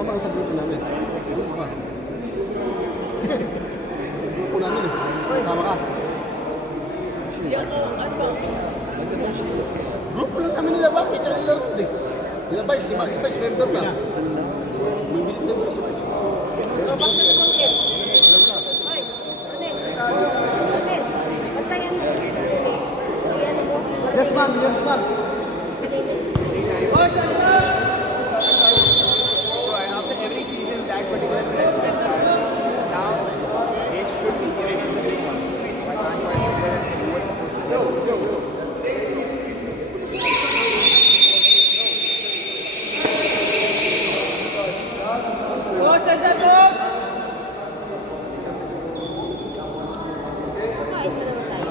Tama sa grupo namin. Grupo ka. Grupo namin eh. Kasama ka. Grupo lang kami nila ba? Kita nila rin eh. Nila ba? Si Vice member na. May vice member si Vice. So, bakit nagkongkit? Alam mo na. Hoy, Ronel. Ronel, bantayan mo. Ano mo? Yes ma'am, yes ma'am. Kaninis. After every season, that particular player now they should be given a big one. I can't find a player who was supposed to go. Kain ka naman tayo.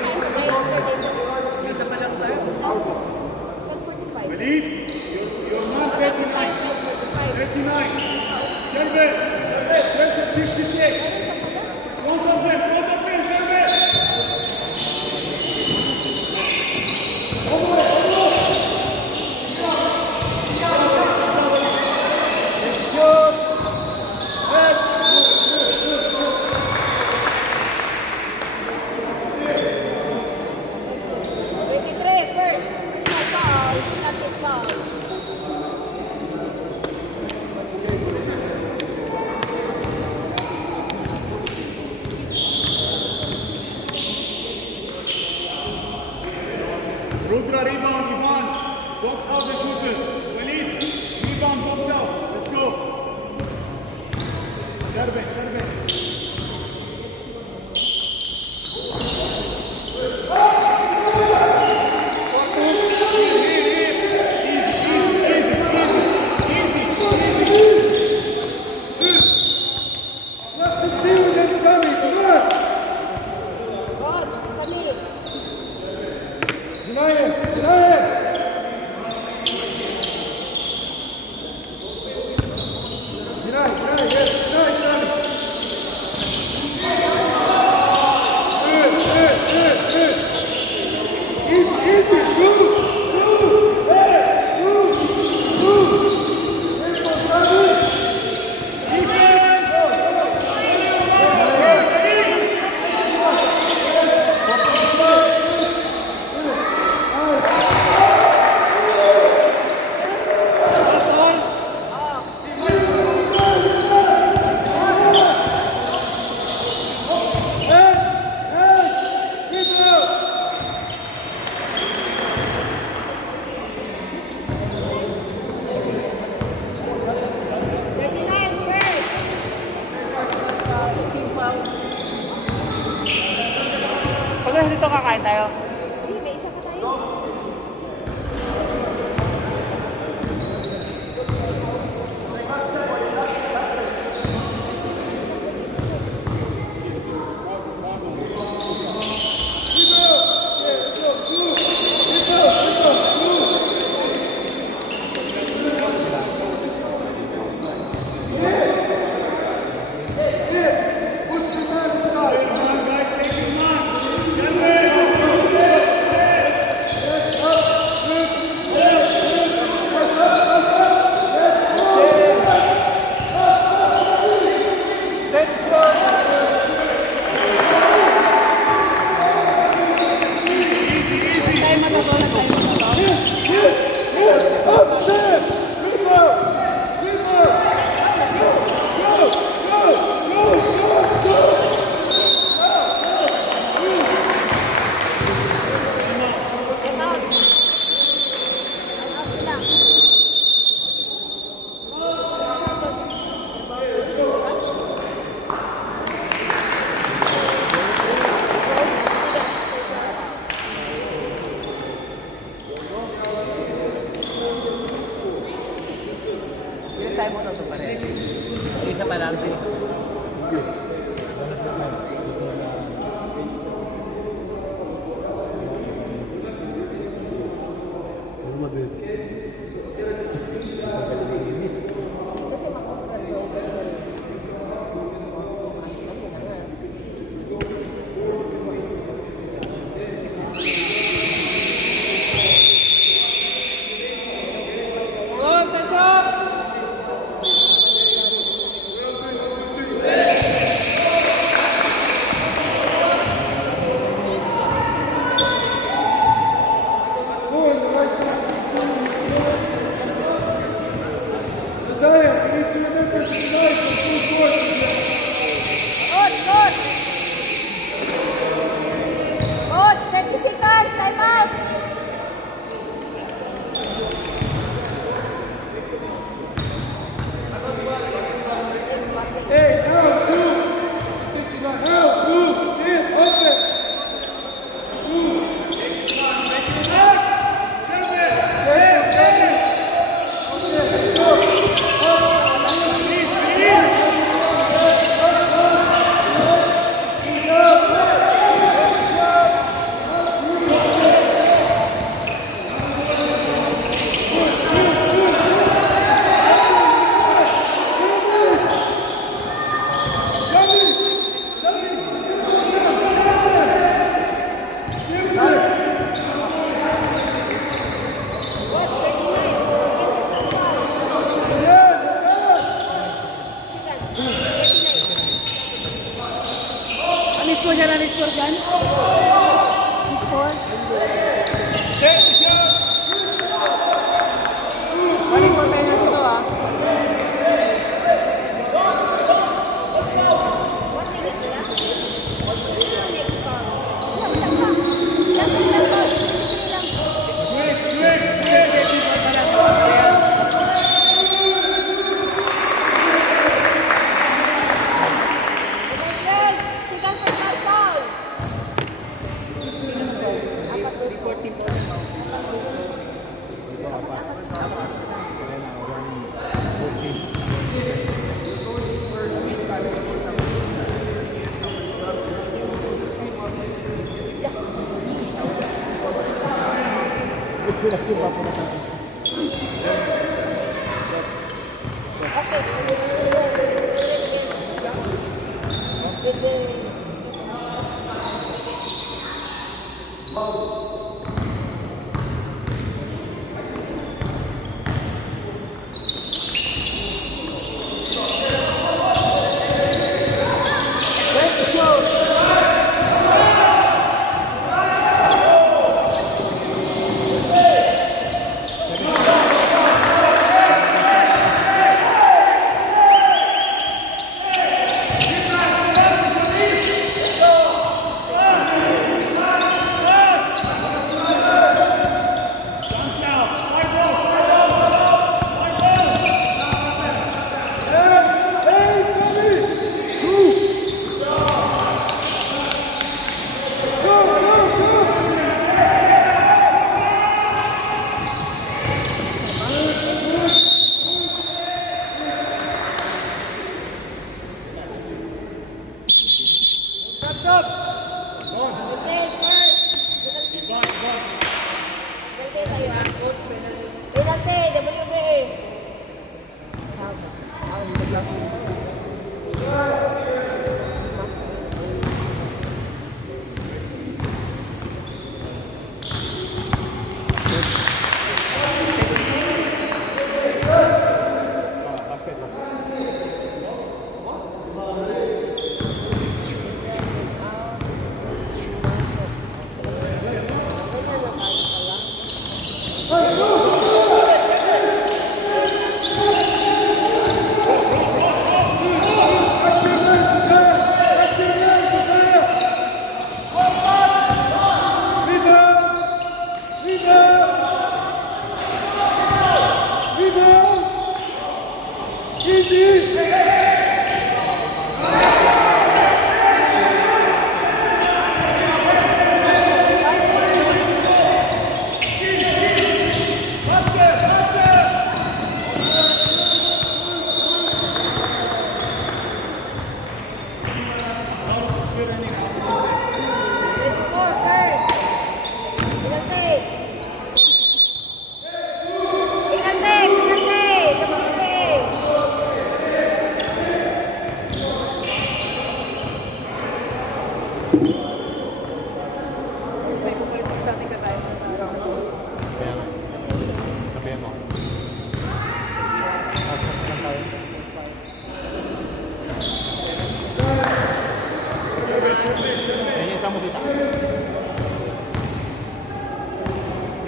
Kain ka tayo after day mo. Isa pa lang tayo. Okay. 12:45. Walid, your man Tapos start 12:45. 39. Sherbet, 12:66. Front of him, Sherbet. First personal foul, starting foul. Rudra rebound, Ivan. Box out the shooter. Walid, rebound, box out. Let's go. Sherbet. Coach, Samir. Pag dito kakain tayo. May isa ka tayo. Ilan tayo muna sa pare? Isa pa lang. Kasi makukontrol ko siya. Go, dyan? Before? Balik mo tayo ng ito, ah. 1 minute na lang? Next foul. Wala pa. Last lang po. Second personal foul. Okay, first. Penalty tayo, ah. Penalty, WBA.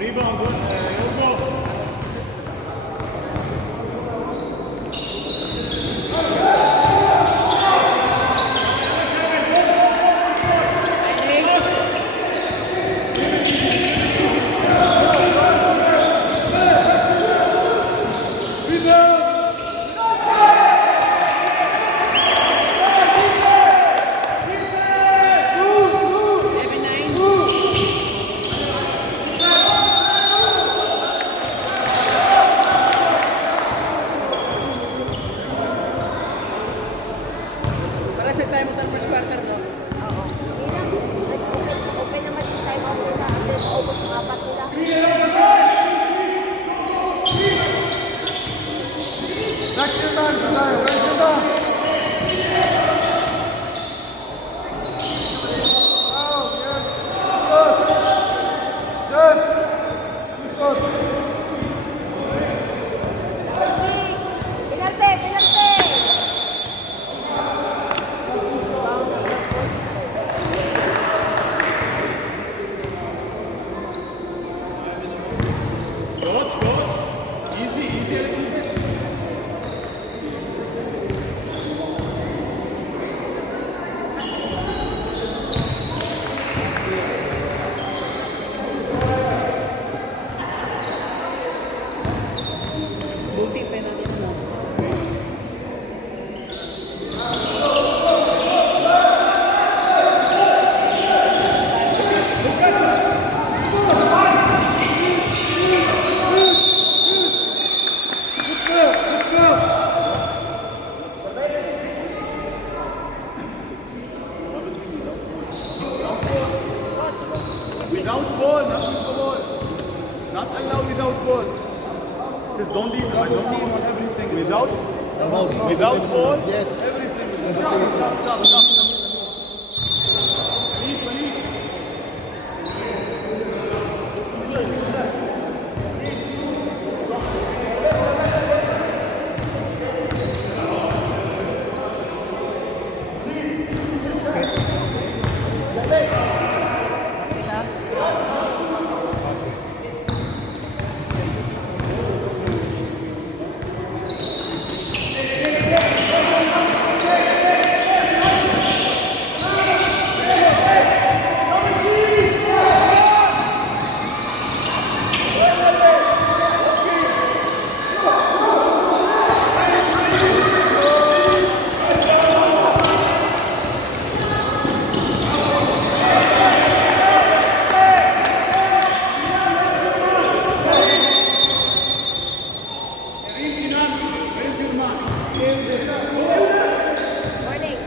Rebound, Yorgo. Without ball, Yes. Morning.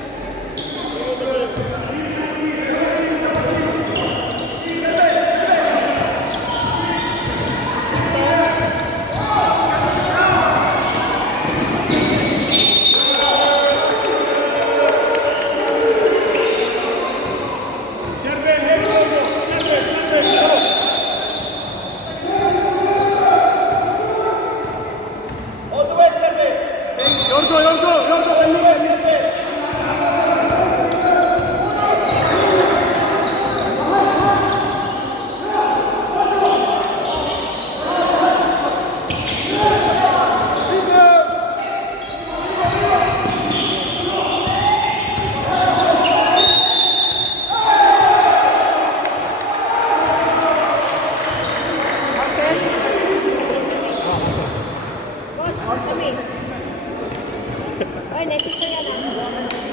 Coach, kami. Oy, netis na yan ah.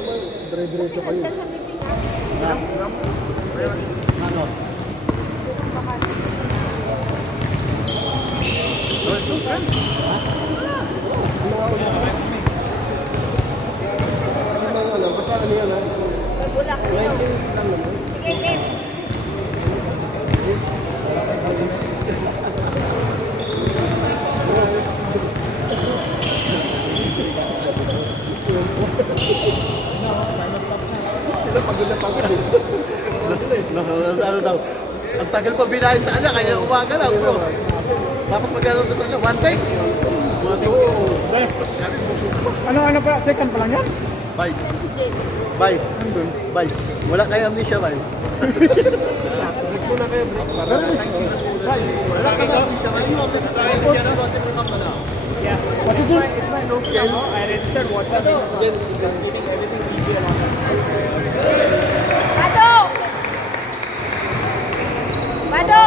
Kasi nandyan sa meeting natin. Ano? Basta ano yan, ha? Wala ka daw. Sige, game. Sila pagod na pagod eh. Ano daw? Ang tagal pa binahin sa kanya, kaya umaga lang bro. Tapos magkano doon sa kanya? One take? Ano pa? Second pa lang yan? Bye. Yan si Jake. Bye. Bye. Wala kaya hindi siya, bye. Break muna kayo, break. Wala kaya hindi siya, bye. Yeah. It's my Nokia, no? I registered WhatsApp. Bado! Bado!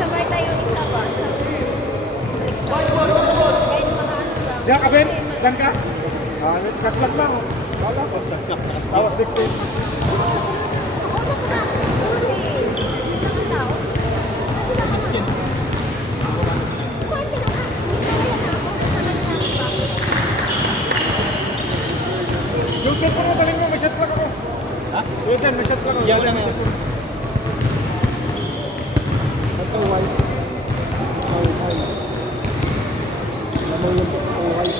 Sabay tayo isa ba? Kahit mga ano ba? Diyan ka, Ben? Diyan ka? Shotlock lang. Wala ko. Tawas dictate. Ako na ko na. Kasi, ilang tao? Pwede na nga. Kaya na ako. Sabi na ako. Yung shot ko, taling mo, may shotlock ako. Ha? Yung dyan, may shotlock ako. Yan lang yan. Ito, white. Lamang yung white.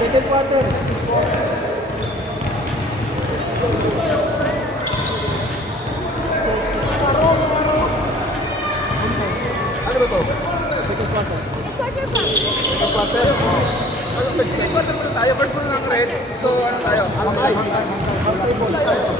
Second quarter. Ano ba to? Second quarter. Quarter pa. Second quarter? Ano, second quarter muna tayo. First muna ng red. So, ano tayo? Alpay. Alpay ball tayo.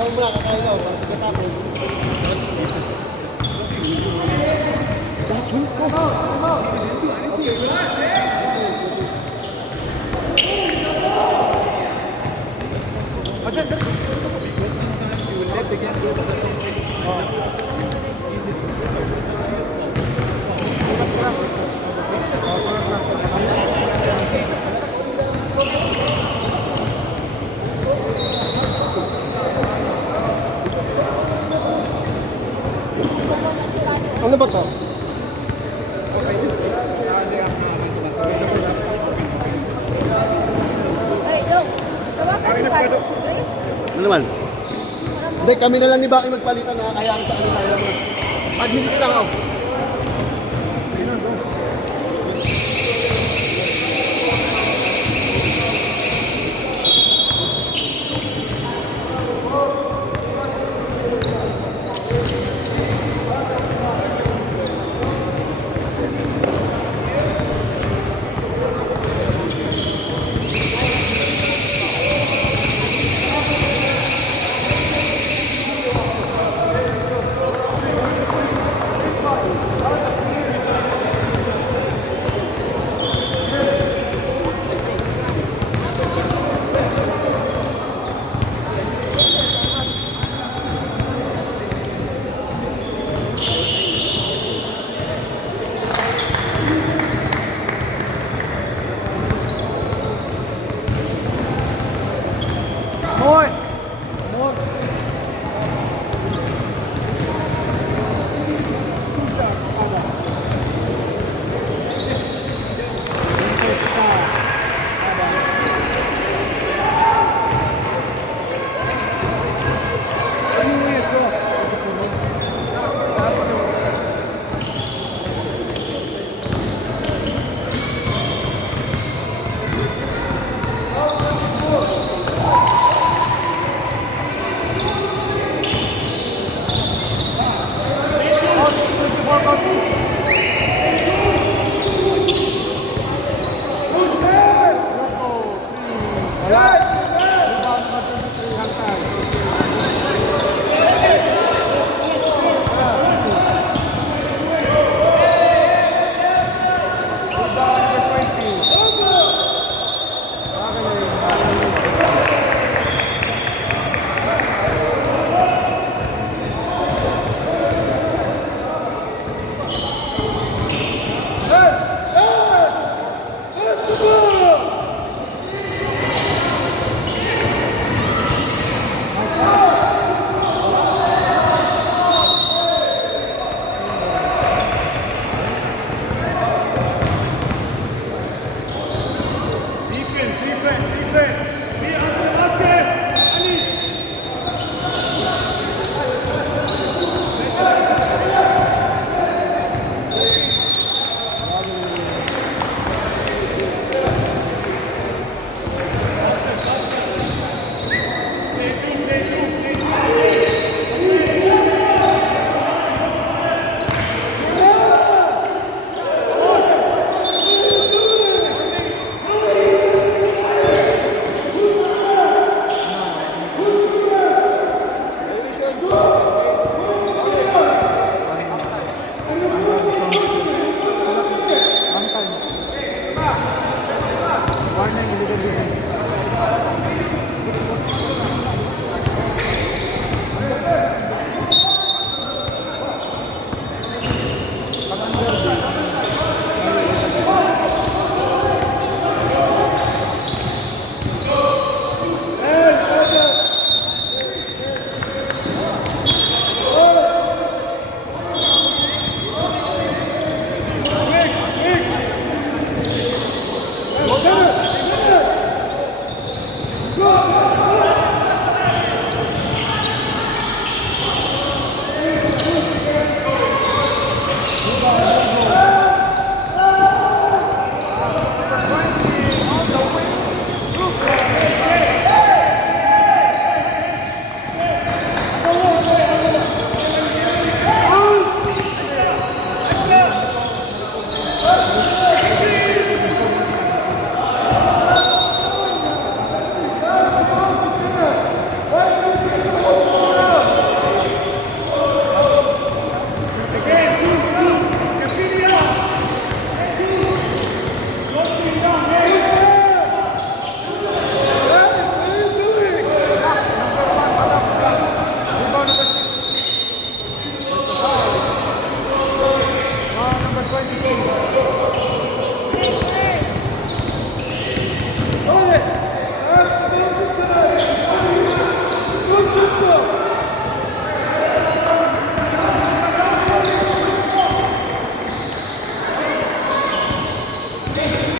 Bawal mo na, kakain daw. Pagkatapos. Ano ba to? Ay, Dok. Tawagan si Carlo si Grace. Ano naman? Hindi, kami na lang ni Baki magpalitan na kaya sa ano tayo naman. 5 minutes lang ako.